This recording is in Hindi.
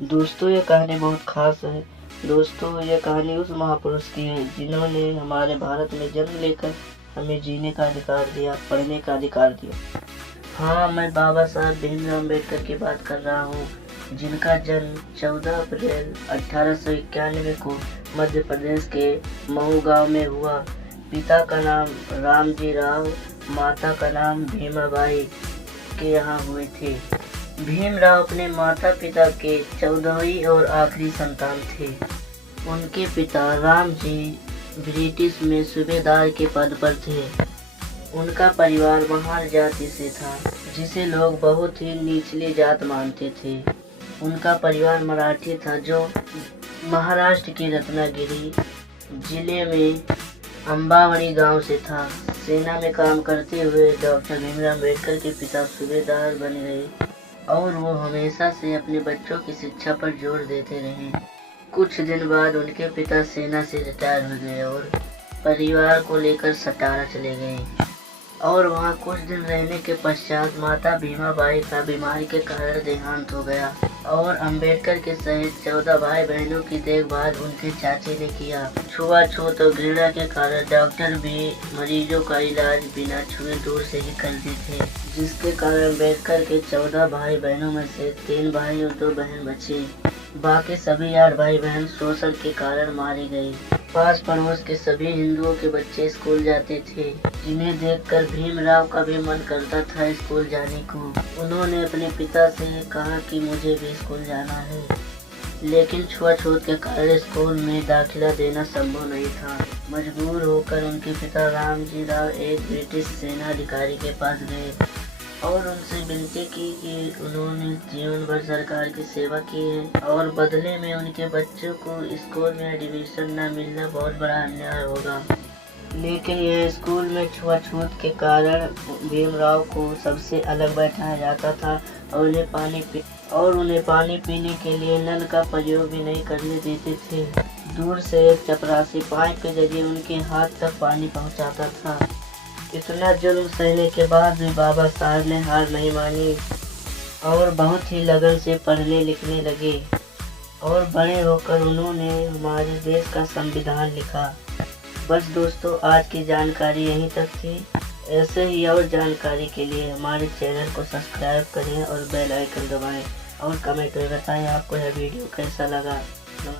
दोस्तों ये कहानी बहुत खास है। दोस्तों ये कहानी उस महापुरुष की है जिन्होंने हमारे भारत में जन्म लेकर हमें जीने का अधिकार दिया, पढ़ने का अधिकार दिया। हाँ, मैं बाबा साहब भीमराव अम्बेडकर की बात कर रहा हूँ, जिनका जन्म 14 अप्रैल 1891 को मध्य प्रदेश के मऊ गांव में हुआ। पिता का नाम रामजी राव, माता का नाम भीमाबाई के यहाँ हुए थे। भीमराव अपने माता पिता के 14वीं और आखिरी संतान थे। उनके पिता राम जी ब्रिटिश में सूबेदार के पद पर थे। उनका परिवार महार जाति से था, जिसे लोग बहुत ही निचली जात मानते थे। उनका परिवार मराठी था, जो महाराष्ट्र के रत्नागिरी जिले में अम्बावड़ी गांव से था। सेना में काम करते हुए डॉक्टर भीमराव अम्बेडकर के पिता सूबेदार बन गए और वो हमेशा से अपने बच्चों की शिक्षा पर जोर देते रहे। कुछ दिन बाद उनके पिता सेना से रिटायर हो गए और परिवार को लेकर सटारा चले गए और वहाँ कुछ दिन रहने के पश्चात माता भीमाबाई का बीमारी के कारण देहांत हो गया और अंबेडकर के सहित 14 भाई बहनों की देखभाल उनके चाचे ने किया। छुआछूत और घृणा के कारण डॉक्टर भी मरीजों का इलाज बिना छुए दूर से ही करते थे, जिसके कारण अंबेडकर के 14 भाई बहनों में से 3 भाई और 2 बहन बचे। बाकी सभी 8 भाई बहन शोषण के कारण मारे गए। पास पड़ोस के सभी हिंदुओं के बच्चे स्कूल जाते थे, जिन्हें देखकर भीमराव का भी मन करता था स्कूल जाने को। उन्होंने अपने पिता से कहा कि मुझे भी स्कूल जाना है, लेकिन छुआछूत के कारण स्कूल में दाखिला देना संभव नहीं था। मजबूर होकर उनके पिता रामजी राव एक ब्रिटिश सेना अधिकारी के पास गए और उनसे विनती की कि उन्होंने जीवन भर सरकार की सेवा की है और बदले में उनके बच्चों को स्कूल में एडमिशन न मिलना बहुत बड़ा अन्याय होगा। लेकिन यह स्कूल में छुआछूत के कारण भीमराव को सबसे अलग बैठाया जाता था और उन्हें पानी पीने के लिए नल का प्रयोग भी नहीं करने देते थे। दूर से एक चपरासी पाइप के जरिए उनके हाथ तक पानी पहुंचाता था। इतना जुल्म सहने के बाद भी बाबा साहब ने हार नहीं मानी और बहुत ही लगन से पढ़ने लिखने लगे और बड़े होकर उन्होंने हमारे देश का संविधान लिखा। बस दोस्तों, आज की जानकारी यहीं तक थी। ऐसे ही और जानकारी के लिए हमारे चैनल को सब्सक्राइब करें और बेल आइकन दबाएं और कमेंट में बताएं आपको यह वीडियो कैसा लगा।